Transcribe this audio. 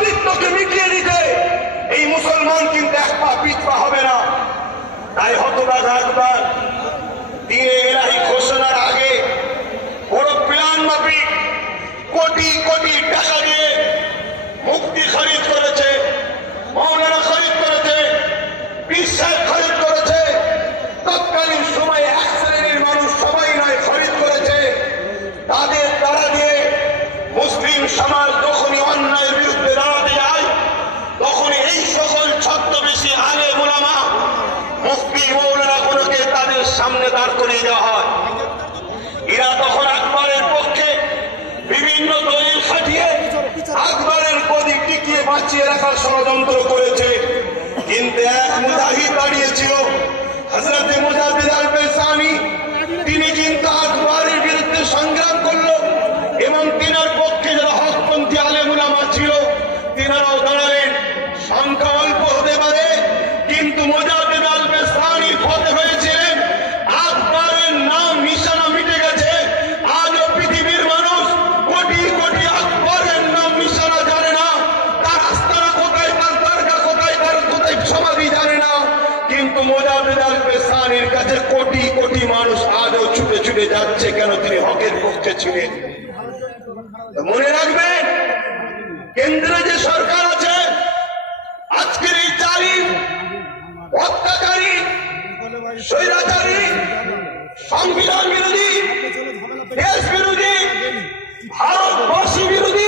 অস্তিত্বকে মিটিয়ে দিতে এই মুসলমান কিন্তু এক পা পিছপা হবে না। তাই হতভাগা আকবর দিনে ইলাহি ঘোষণার আগে বড় প্ল্যান মাফিক কোটি কোটি টাকা দিয়ে মুক্তি খরিদ করেছে, মৌলানা খরিদ করেছে, পীর সাহেব খরিদ করেছে। তৎকালীন সময়ে এক শ্রেণীর মানুষ সবাই নয় খরিদ করেছে। তাদের দ্বারা দিয়ে মুসলিম সমাজ যখনই অন্যায়ের বিরুদ্ধে দাঁড়াতে যায় তখন এই সকল ছদ্মবেশী আলেম উলামা মুফতি মৌলানা গুলোকে তাদের সামনে দাঁড় করিয়ে দেওয়া হয়। এরা তখন আকবরের পক্ষে বিভিন্ন দলিল খাটিয়ে আকবরের গদি টিকিয়ে বাঁচিয়ে রাখার ষড়যন্ত্র করেছে। কিন্তু এক মুজাহিদ দাঁড়িয়েছিল, হযরতে মুজাদ্দিদ আল-বেসামি, তিনি কিন্তু আকবরের বিরুদ্ধে সংগ্রাম করলো এবং তিনার পক্ষে যারা হকপন্থী আলেম উলামা ছিল তিনারাও দাঁড়ালেন। সংখ্যা অল্প হতে পারে কিন্তু মুজাদ্দিদ আল-বেসামি ফতে হয়েছিলেন। আকবরের নাম নিশানা মিটে গেছে। আজও পৃথিবীর মানুষ কোটি কোটি আকবরের নাম নিশানা জানে না, তার আস্তানা কোথায়, তার দরগা কোথায়, তার কোথায় সমাধি জানে না। কিন্তু মুজাদ্দিদ আল-বেসামির কাছে কোটি কোটি মানুষ আজও ছুটে ছুটে যাচ্ছে। কেন? তিনি হকের পক্ষে ছিলেন। মনে রাখবেন, কেন্দ্রে যে সরকার আছে আজকের এই জালিম, হত্যাকারী, স্বৈরাচারী, সংবিধান বিরোধী, দেশ বিরোধী, ভারতবর্ষী বিরোধী